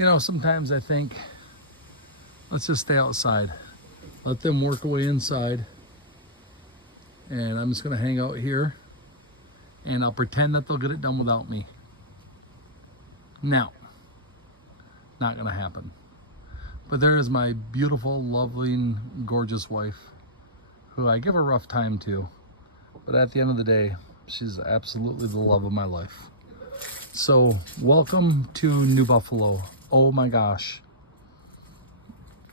You know, sometimes I think, let's just stay outside. Let them work away inside. And I'm just gonna hang out here and I'll pretend that they'll get it done without me. No, not gonna happen. But there is my beautiful, lovely, and gorgeous wife, who I give a rough time to. But at the end of the day, she's absolutely the love of my life. So welcome to New Buffalo. Oh my gosh.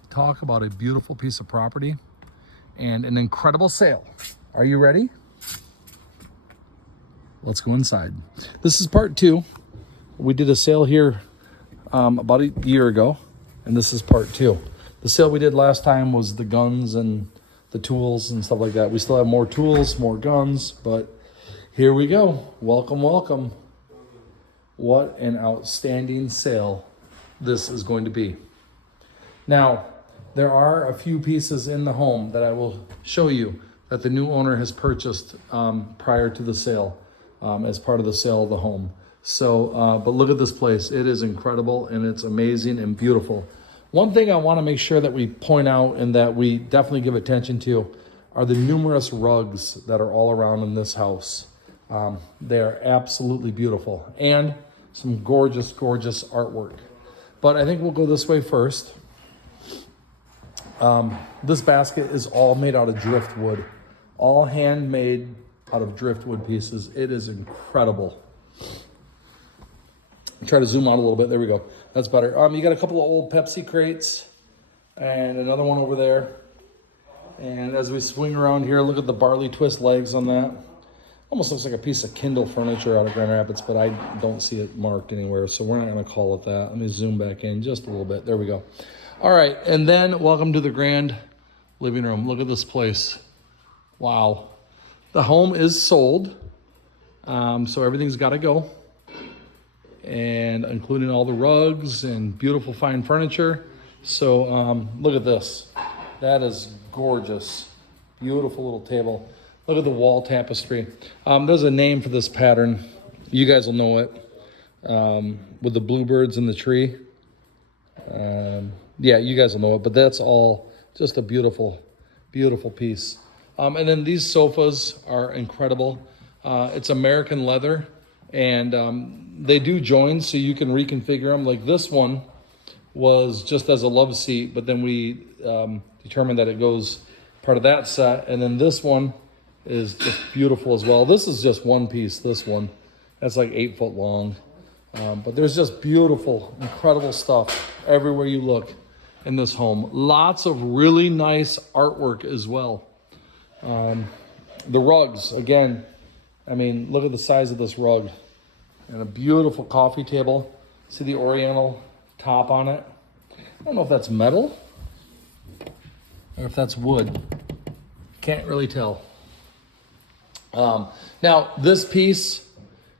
Talk about a beautiful piece of property and an incredible sale. Are you ready? Let's go inside. This is part 2. We did a sale here about a year ago, and this is part 2. The sale we did last time was the guns and the tools and stuff like that. We still have more tools, more guns, but here we go. Welcome, welcome. What an outstanding sale this is going to be. Now, there are a few pieces in the home that I will show you that the new owner has purchased prior to the sale, as part of the sale of the home. So, but look at this place. It is incredible and it's amazing and beautiful. One thing I want to make sure that we point out and that we definitely give attention to are the numerous rugs that are all around in this house. They are absolutely beautiful and some gorgeous, gorgeous artwork. But I think we'll go this way first. This basket is all made out of driftwood, all handmade out of driftwood pieces. It is incredible. Try to zoom out a little bit. There we go. That's better. You got a couple of old Pepsi crates and another one over there. And as we swing around here, look at the barley twist legs on that. Almost looks like a piece of Kindle furniture out of Grand Rapids, but I don't see it marked anywhere, so we're not going to call it that. Let me zoom back in just a little bit. There we go. All right, and then welcome to the grand living room. Look at this place. Wow. The home is sold, so everything's got to go, and including all the rugs and beautiful fine furniture. So look at this. That is gorgeous. Beautiful little table. Look at the wall tapestry. There's a name for this pattern. You guys will know it, with the bluebirds in the tree. Yeah, you guys will know it, but that's all just a beautiful, beautiful piece. And then these sofas are incredible. It's American leather, and they do join, so you can reconfigure them. Like this one was just as a love seat, but then we determined that it goes part of that set. And then this one is just beautiful as well. This is just one piece, this one. That's like 8 foot long. But there's just beautiful, incredible stuff everywhere you look in this home. Lots of really nice artwork as well. The rugs, again, I mean, look at the size of this rug. And a beautiful coffee table. See the oriental top on it? I don't know if that's metal or if that's wood. Can't really tell. Now, this piece,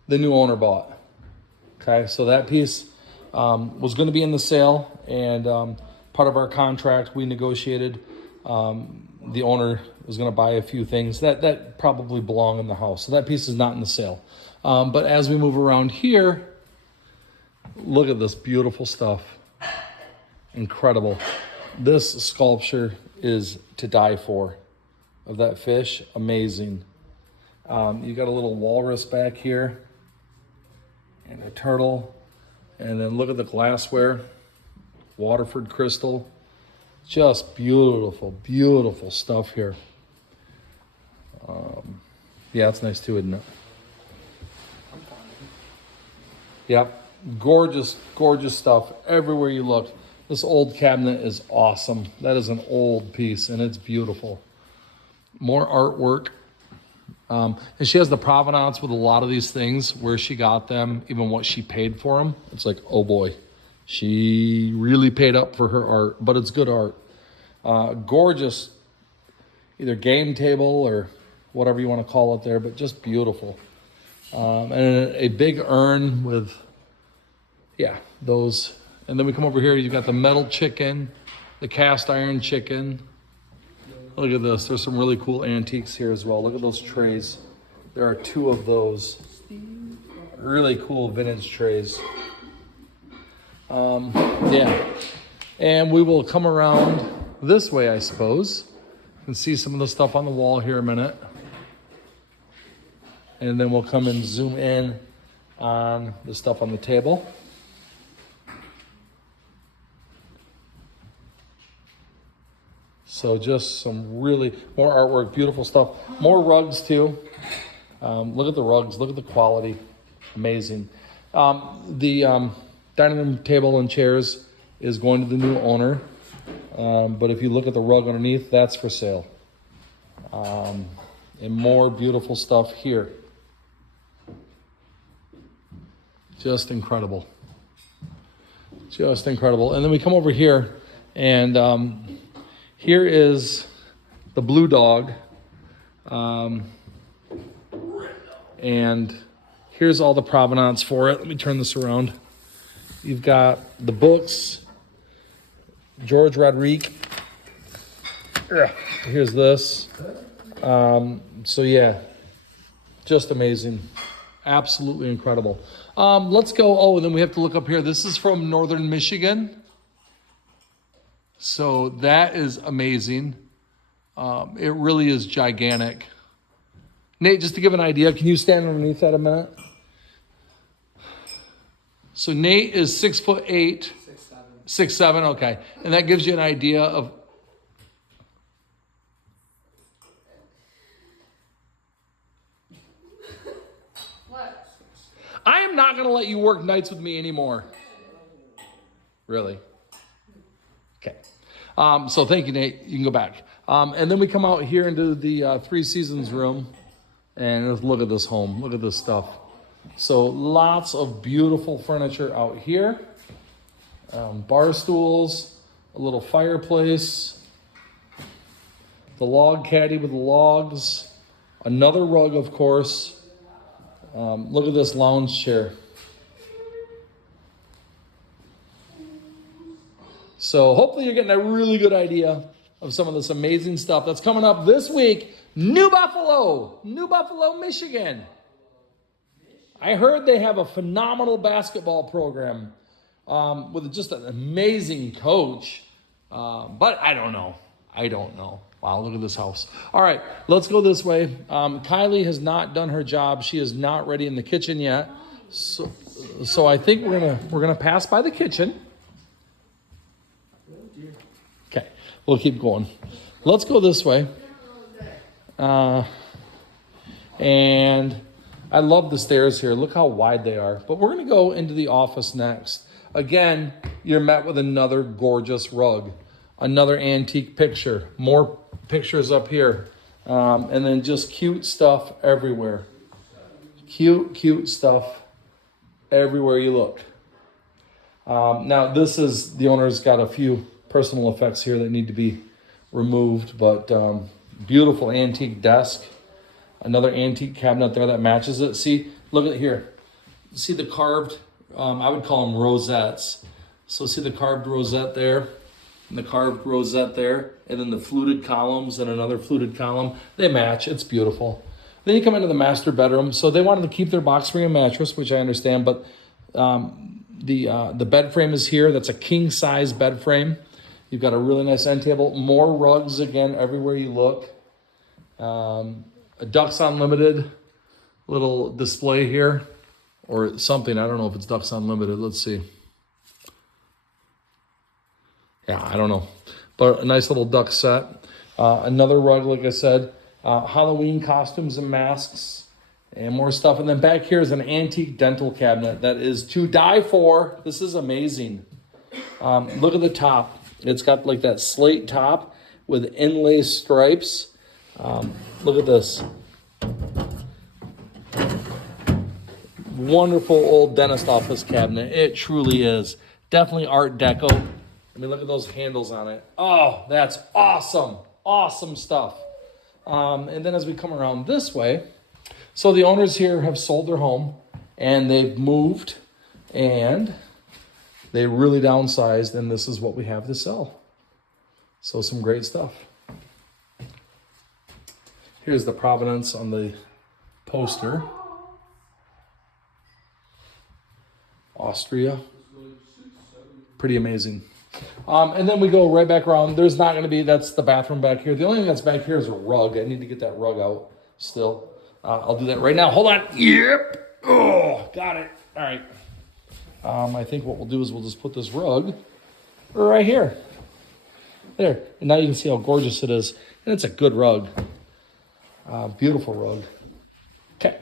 the new owner bought. Okay, so that piece was going to be in the sale, and part of our contract we negotiated, the owner was going to buy a few things that probably belong in the house. So that piece is not in the sale. But as we move around here, look at this beautiful stuff. Incredible. This sculpture is to die for, of that fish. Amazing. You got a little walrus back here and a turtle. And then look at the glassware, Waterford crystal. Just beautiful, beautiful stuff here. Yeah, it's nice too, isn't it? Yep, gorgeous, gorgeous stuff everywhere you look. This old cabinet is awesome. That is an old piece and it's beautiful. More artwork. And she has the provenance with a lot of these things, where she got them, even what she paid for them. It's like, oh boy, she really paid up for her art, but it's good art. Gorgeous, either game table or whatever you want to call it there, but just beautiful. And a big urn with, yeah, those. And then we come over here, you've got the metal chicken, the cast iron chicken. Look at this. There's some really cool antiques here as well. Look at those trays. There are 2 of those. Really cool vintage trays. Yeah. And we will come around this way, I suppose, and see some of the stuff on the wall here a minute. And then we'll come and zoom in on the stuff on the table. So just some really more artwork, beautiful stuff. More rugs too. Look at the rugs, look at the quality. Amazing. The dining room table and chairs is going to the new owner. But if you look at the rug underneath, that's for sale. And more beautiful stuff here. Just incredible. Just incredible. And then we come over here, and here is the Blue Dog. And here's all the provenance for it. Let me turn this around. You've got the books, George Rodrigue. Here's this. So yeah, just amazing. Absolutely incredible. Let's go. Oh, and then we have to look up here. This is from Northern Michigan. So that is amazing. It really is gigantic. Nate, just to give an idea, can you stand underneath that a minute? So Nate is 6'8". 6'7", okay. And that gives you an idea of... What? I am not going to let you work nights with me anymore. Really? Okay. So thank you, Nate. You can go back. And then we come out here into the Three Seasons room. And let's look at this home. Look at this stuff. So lots of beautiful furniture out here. Bar stools, a little fireplace, the log caddy with the logs, another rug, of course. Look at this lounge chair. So hopefully you're getting a really good idea of some of this amazing stuff that's coming up this week. New Buffalo, Michigan. I heard they have a phenomenal basketball program with just an amazing coach. But I don't know. Wow, look at this house. All right, let's go this way. Kylie has not done her job. She is not ready in the kitchen yet. So I think we're gonna pass by the kitchen. Okay, we'll keep going. Let's go this way. And I love the stairs here. Look how wide they are. But we're going to go into the office next. Again, you're met with another gorgeous rug, another antique picture, more pictures up here, and then just cute stuff everywhere. Cute stuff everywhere you look. Now, the owner's got a few personal effects here that need to be removed, but beautiful antique desk. Another antique cabinet there that matches it. See, look at here. See the carved, I would call them rosettes. So see the carved rosette there, and the carved rosette there, and then the fluted columns and another fluted column. They match. It's beautiful. Then you come into the master bedroom. So they wanted to keep their box spring and mattress, which I understand, but the bed frame is here. That's a king size bed frame. You've got a really nice end table. More rugs again everywhere you look. A Ducks Unlimited little display here, or something. I don't know if it's Ducks Unlimited. Let's see. Yeah, I don't know. But a nice little duck set. Another rug, like I said. Halloween costumes and masks. And more stuff. And then back here is an antique dental cabinet that is to die for. This is amazing. Look at the top. It's got like that slate top with inlay stripes. Look at this. Wonderful old dentist office cabinet. It truly is. Definitely Art Deco. I mean, look at those handles on it. Oh, that's awesome. Awesome stuff. And then as we come around this way, so the owners here have sold their home and they've moved and they really downsized, and this is what we have to sell. So some great stuff. Here's the provenance on the poster. Austria. Pretty amazing. And then we go right back around. There's not going to be, that's the bathroom back here. The only thing that's back here is a rug. I need to get that rug out still. I'll do that right now. Hold on. Yep. Oh, got it. All right. I think what we'll do is we'll just put this rug right here. There. And now you can see how gorgeous it is. And it's a good rug. Beautiful rug. Okay.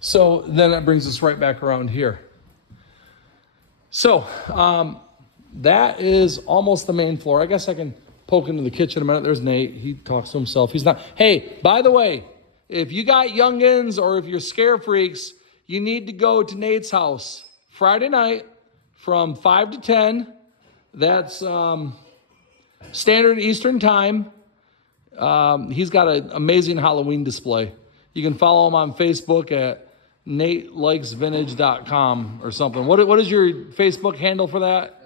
So then that brings us right back around here. So that is almost the main floor. I guess I can poke into the kitchen a minute. There's Nate. He talks to himself. He's not. Hey, by the way, if you got youngins or if you're scare freaks, you need to go to Nate's house Friday night from 5 to 10. That's Standard Eastern Time. He's got an amazing Halloween display. You can follow him on Facebook at NateLikesVintage.com or something. What is your Facebook handle for that?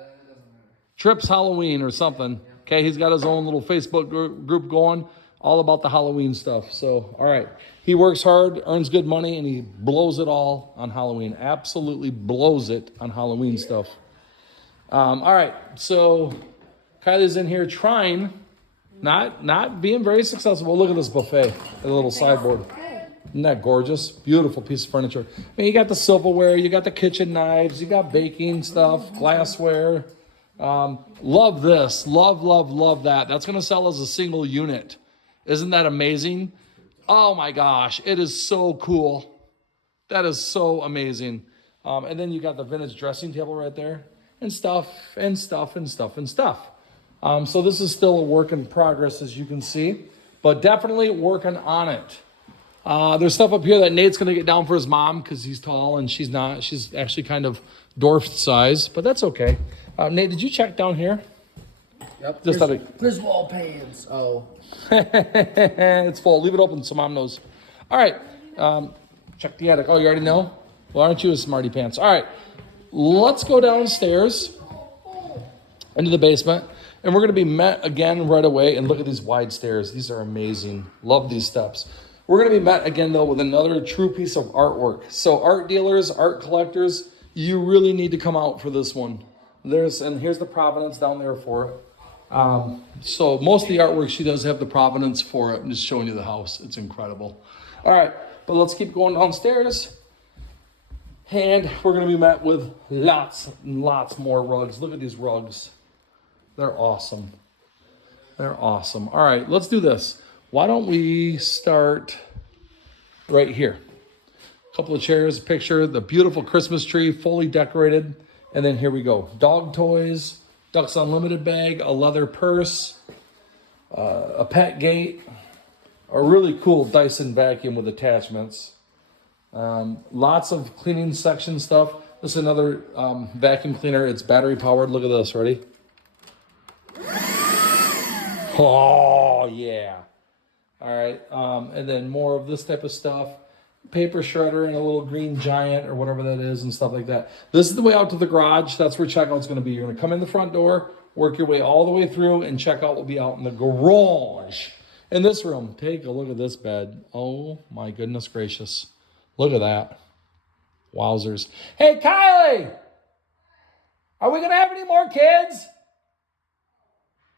Trips Halloween or something. Okay, he's got his own little Facebook group going, all about the Halloween stuff. So, all right. He works hard, earns good money, and he blows it all on Halloween. Absolutely blows it on Halloween stuff. All right, so Kylie's in here trying, not being very successful. Look at this buffet, a little sideboard. Isn't that gorgeous? Beautiful piece of furniture. I mean, you got the silverware, you got the kitchen knives, you got baking stuff, glassware. Love this. Love that. That's going to sell as a single unit. Isn't that amazing? Oh my gosh, it is so cool. That is so amazing. And then you got the vintage dressing table right there and stuff. So this is still a work in progress, as you can see, but definitely working on it. There's stuff up here that Nate's going to get down for his mom because he's tall and she's not. She's actually kind of dwarf size, but that's okay. Nate, did you check down here? Yep. Just Griswold pans. Oh. It's full. Leave it open so mom knows. All right. Check the attic. Oh, you already know? Well, aren't you a smarty pants? All right. Let's go downstairs into the basement. And we're going to be met again right away. And look at these wide stairs. These are amazing. Love these steps. We're going to be met again, though, with another true piece of artwork. So art dealers, art collectors, you really need to come out for this one. Here's the provenance down there for it. So most of the artwork, she does have the provenance for it. I'm just showing you the house. It's incredible. All right, but let's keep going downstairs. And we're going to be met with lots and lots more rugs. Look at these rugs. They're awesome. They're awesome. All right, let's do this. Why don't we start right here? A couple of chairs, a picture, the beautiful Christmas tree, fully decorated. And then here we go. Dog toys, Ducks Unlimited bag, a leather purse, a pet gate, a really cool Dyson vacuum with attachments. Lots of cleaning section stuff. This is another vacuum cleaner. It's battery powered. Look at this. Ready? Oh, yeah. All right. And then more of this type of stuff. Paper shredder and a little green giant or whatever that is and stuff like that. This is the way out to the garage. That's where checkout's going to be. You're going to come in the front door, work your way all the way through, and checkout will be out in the garage. In this room, take a look at this bed. Oh my goodness gracious. Look at that. Wowzers. Hey, Kylie! Are we going to have any more kids?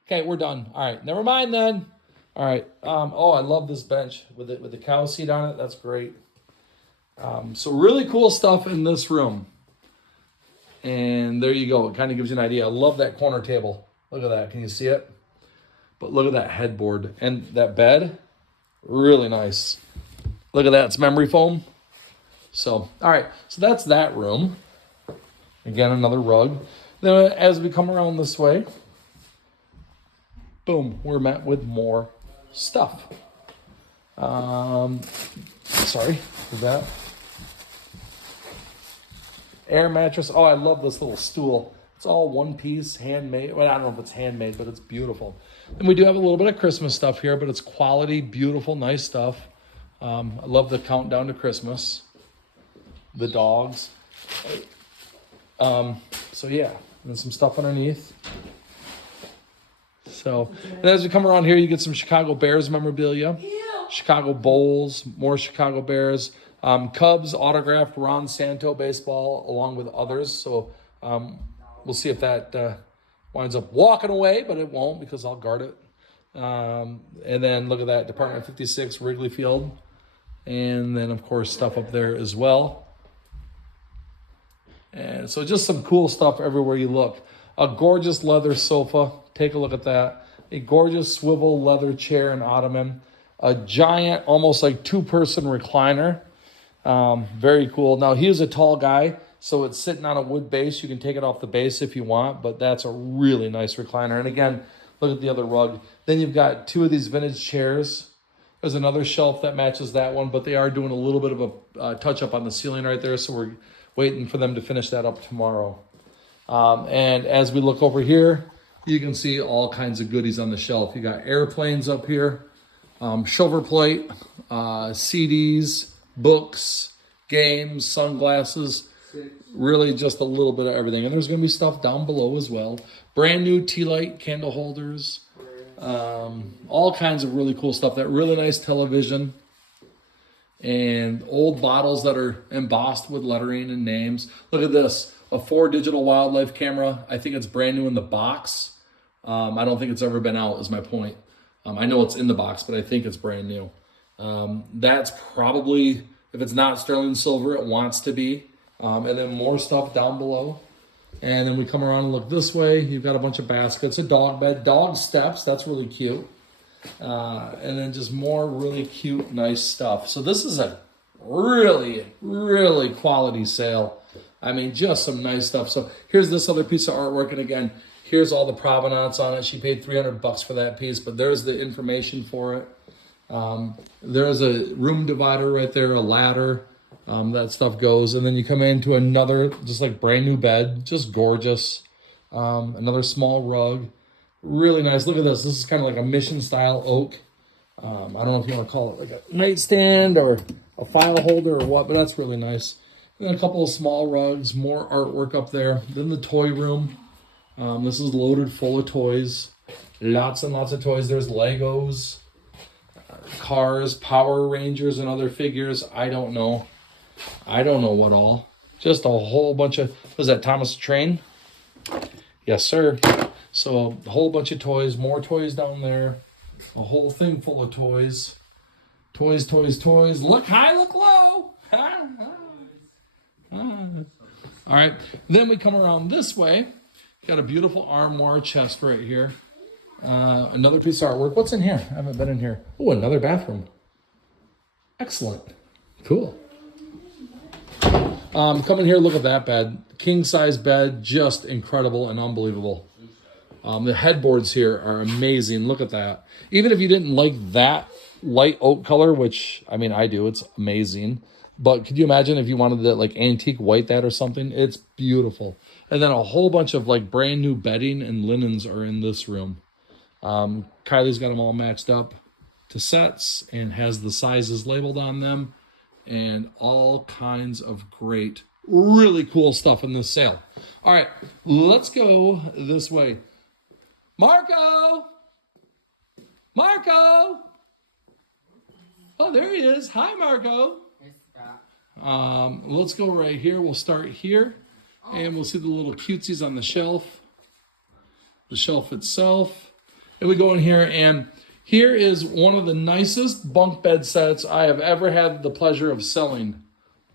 Okay, we're done. All right, never mind then. All right. Oh, I love this bench with the cow seat on it. That's great. So really cool stuff in this room. And there you go. It kind of gives you an idea. I love that corner table. Look at that. Can you see it? But look at that headboard. And that bed, really nice. Look at that. It's memory foam. So, all right. So that's that room. Again, another rug. Then as we come around this way, boom, we're met with more stuff. Sorry for that. Air mattress. Oh, I love this little stool. It's all one piece, handmade. Well, I don't know if it's handmade, but it's beautiful. And we do have a little bit of Christmas stuff here, but it's quality, beautiful, nice stuff. I love the countdown to Christmas. The dogs. So yeah, and some stuff underneath. So, and as we come around here, you get some Chicago Bears memorabilia. Chicago Bulls, more Chicago Bears. Cubs autographed Ron Santo baseball along with others. So We'll see if that winds up walking away, but it won't because I'll guard it. And then look at that, Department 56, Wrigley Field. And then, of course, stuff up there as well. And so just some cool stuff everywhere you look. A gorgeous leather sofa. Take a look at that. A gorgeous swivel leather chair and ottoman. A giant, almost like two-person recliner. Very cool. Now, he is a tall guy, so it's sitting on a wood base. You can take it off the base if you want, but that's a really nice recliner. And again, look at the other rug. Then you've got two of these vintage chairs. There's another shelf that matches that one, but they are doing a little bit of a touch-up on the ceiling right there, so we're waiting for them to finish that up tomorrow. And as we look over here, you can see all kinds of goodies on the shelf. You got airplanes up here, silver plate, CDs, books, games, sunglasses, really just a little bit of everything. And there's going to be stuff down below as well. Brand new tea light candle holders, all kinds of really cool stuff. That really nice television and old bottles that are embossed with lettering and names. Look at this, a 4 digital wildlife camera. I think it's brand new in the box. I don't think it's ever been out is my point. I know it's in the box, but I think it's brand new. That's probably, if it's not sterling silver, it wants to be. And then more stuff down below. And then we come around and look this way. You've got a bunch of baskets, a dog bed, dog steps. That's really cute. And then just more really cute, nice stuff. So this is a really, really quality sale. I mean, just some nice stuff. So here's this other piece of artwork. And again, here's all the provenance on it. She paid $300 for that piece, but there's the information for it. There's a room divider right there, a ladder. That stuff goes. And then you come into another, just like brand new bed, just gorgeous. Another small rug. Really nice. Look at this. This is kind of like a mission style oak. I don't know if you want to call it like a nightstand or a file holder or what, but that's really nice. And then a couple of small rugs, more artwork up there. Then the toy room. This is loaded full of toys. Lots and lots of toys. There's Legos, cars, Power Rangers, and other figures. I don't know what all. Just a whole bunch of, was that Thomas the Train? Yes, sir. So a whole bunch of toys, more toys down there. A whole thing full of toys. Toys, toys, toys. Look high, look low. All right. Then we come around this way. Got a beautiful armoire chest right here. Another piece of artwork. What's in here? I haven't been in here. Oh, another bathroom. Excellent. Cool. Come in here, look at that bed. King size bed, just incredible and unbelievable. The headboards here are amazing. Look at that. Even if you didn't like that light oak color, which, I mean, I do, it's amazing. But could you imagine if you wanted to like antique white that or something? It's beautiful. And then a whole bunch of like brand new bedding and linens are in this room. Kylie's got them all matched up to sets and has the sizes labeled on them. And all kinds of great, really cool stuff in this sale. All right, let's go this way. Marco! Marco! Oh, there he is. Hi, Marco. Let's go right here. We'll start here. And we'll see the little cutesies on the shelf. The shelf itself. And we go in here, and here is one of the nicest bunk bed sets I have ever had the pleasure of selling.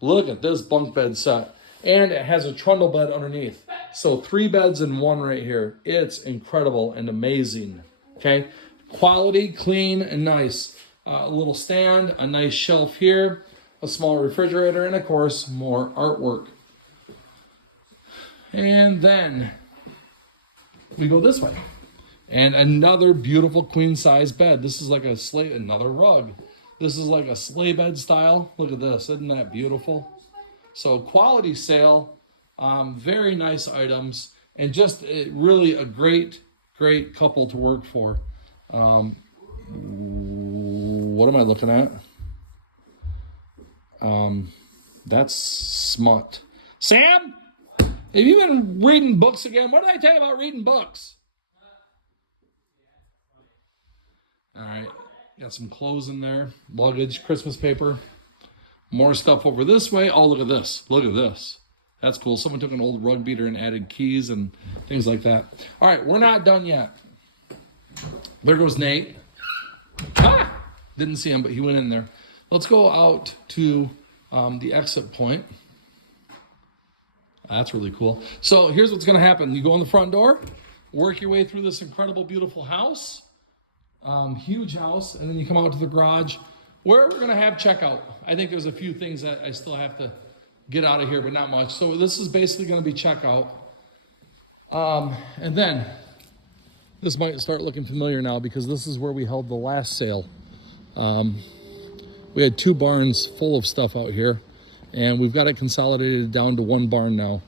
Look at this bunk bed set. And it has a trundle bed underneath. So 3 beds in one right here. It's incredible and amazing. Okay? Quality, clean, and nice. A little stand, a nice shelf here, a small refrigerator, and of course, more artwork. And then we go this way. And another beautiful queen size bed. This is like a sleigh, another rug. This is like a sleigh bed style. Look at this, isn't that beautiful? So quality sale, very nice items, and just really a great couple to work for. What am I looking at? That's smut. Sam, have you been reading books again? What did I tell you about reading books? All right, got some clothes in there, luggage, Christmas paper, more stuff over this way. Oh, look at this. Look at this. That's cool. Someone took an old rug beater and added keys and things like that. All right, we're not done yet. There goes Nate. Ah! Didn't see him, but he went in there. Let's go out to the exit point. That's really cool. So here's what's going to happen. You go in the front door, work your way through this incredible, beautiful house, huge house, and then you come out to the garage where we're going to have checkout. I think there's a few things that I still have to get out of here, but not much. So this is basically going to be checkout. And then this might start looking familiar now because this is where we held the last sale. We had 2 barns full of stuff out here, and we've got it consolidated down to 1 barn now.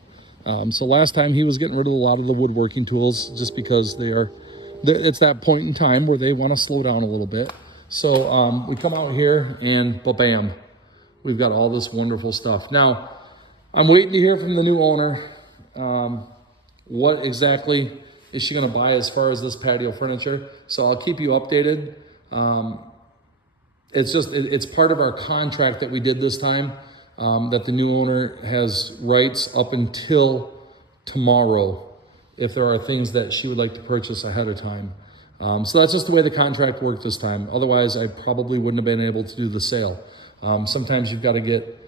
So last time he was getting rid of a lot of the woodworking tools just because it's that point in time where they want to slow down a little bit. So we come out here and bam, we've got all this wonderful stuff. Now, I'm waiting to hear from the new owner. What exactly is she going to buy as far as this patio furniture? So I'll keep you updated. It's part of our contract that we did this time, that the new owner has rights up until tomorrow if there are things that she would like to purchase ahead of time. So that's just the way the contract worked this time. Otherwise, I probably wouldn't have been able to do the sale. Sometimes you've got to get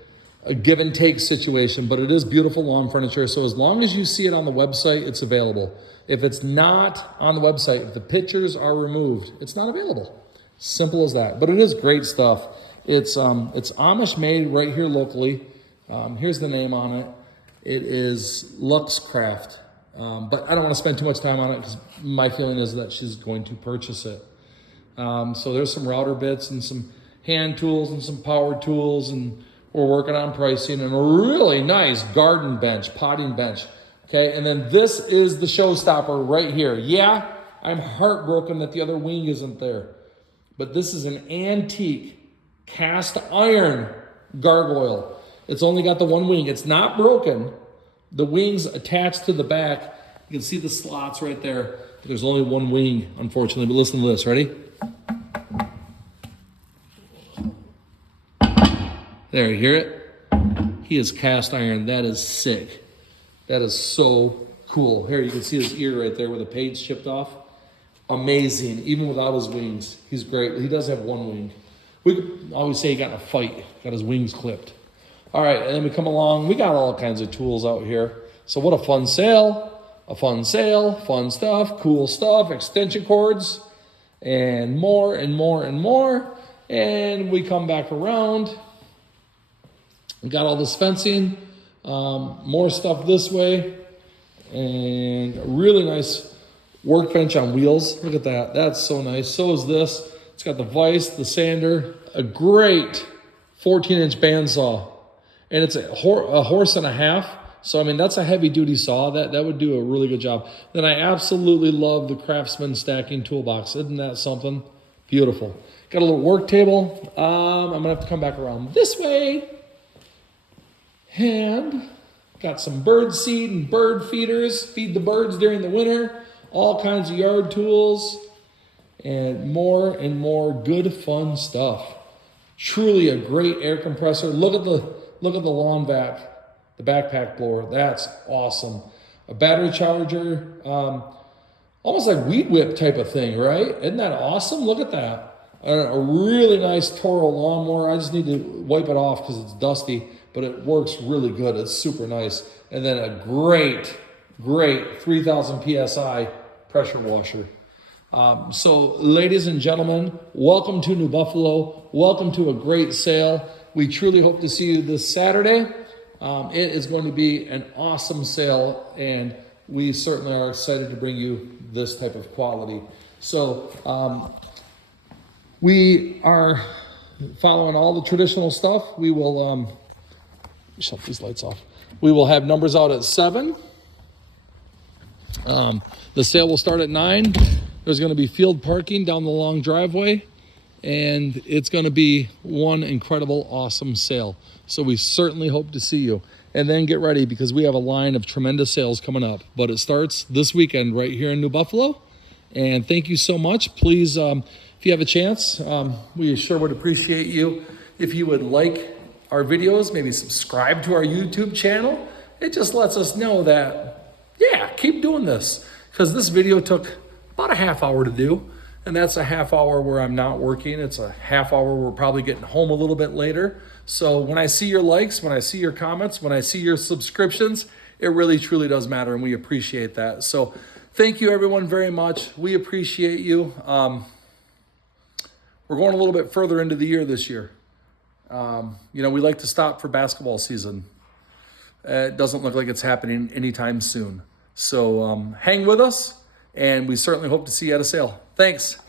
a give and take situation, but it is beautiful lawn furniture. So as long as you see it on the website, it's available. If it's not on the website, if the pictures are removed, it's not available. Simple as that. But it is great stuff. It's Amish made right here locally. Here's the name on it. It is Luxcraft. But I don't want to spend too much time on it because my feeling is that she's going to purchase it. So there's some router bits and some hand tools and some power tools, and we're working on pricing and a really nice garden bench, potting bench. Okay, and then this is the showstopper right here. Yeah, I'm heartbroken that the other wing isn't there. But this is an antique cast iron gargoyle. It's only got the 1 wing. It's not broken. The wing's attached to the back. You can see the slots right there. There's only 1 wing, unfortunately. But listen to this. Ready? There, you hear it? He is cast iron. That is sick. That is so cool. Here, you can see his ear right there where the page chipped off. Amazing, even without his wings. He's great. He does have 1 wing. We could always say he got in a fight, got his wings clipped. All right, and then we come along. We got all kinds of tools out here. So what a fun sale. Fun stuff, cool stuff, extension cords, and more and more and more. And we come back around. We got all this fencing, more stuff this way, and a really nice workbench on wheels. Look at that. That's so nice. So is this. It's got the vise, the sander, a great 14-inch bandsaw. And it's a horse and a half. So, I mean, that's a heavy-duty saw. That would do a really good job. Then I absolutely love the Craftsman stacking toolbox. Isn't that something? Beautiful. Got a little work table. I'm going to have to come back around this way. And got some bird seed and bird feeders. Feed the birds during the winter. All kinds of yard tools, and more good fun stuff. Truly a great air compressor. Look at the lawn vac, the backpack blower. That's awesome. A battery charger, almost like weed whip type of thing, right? Isn't that awesome? Look at that. A really nice Toro lawnmower. I just need to wipe it off because it's dusty, but it works really good. It's super nice. And then a great 3,000 PSI pressure washer. So ladies and gentlemen, welcome to New Buffalo. Welcome to a great sale. We truly hope to see you this Saturday. It is going to be an awesome sale, and we certainly are excited to bring you this type of quality. So we are following all the traditional stuff. We will shut these lights off. We will have numbers out at 7. The sale will start at 9. There's going to be field parking down the long driveway, and it's going to be one incredible, awesome sale. So we certainly hope to see you. And then get ready because we have a line of tremendous sales coming up. But it starts this weekend right here in New Buffalo. And thank you so much. Please, if you have a chance, we sure would appreciate you if you would like our videos, maybe subscribe to our YouTube channel. it just lets us know that, yeah, keep doing this. Because this video took about a half hour to do. And that's a half hour where I'm not working. It's a half hour where we're probably getting home a little bit later. So when I see your likes, when I see your comments, when I see your subscriptions, it really truly does matter, and we appreciate that. So thank you everyone very much. We appreciate you. We're going a little bit further into the year this year. We like to stop for basketball season. It doesn't look like it's happening anytime soon. So hang with us, and we certainly hope to see you at a sale. Thanks.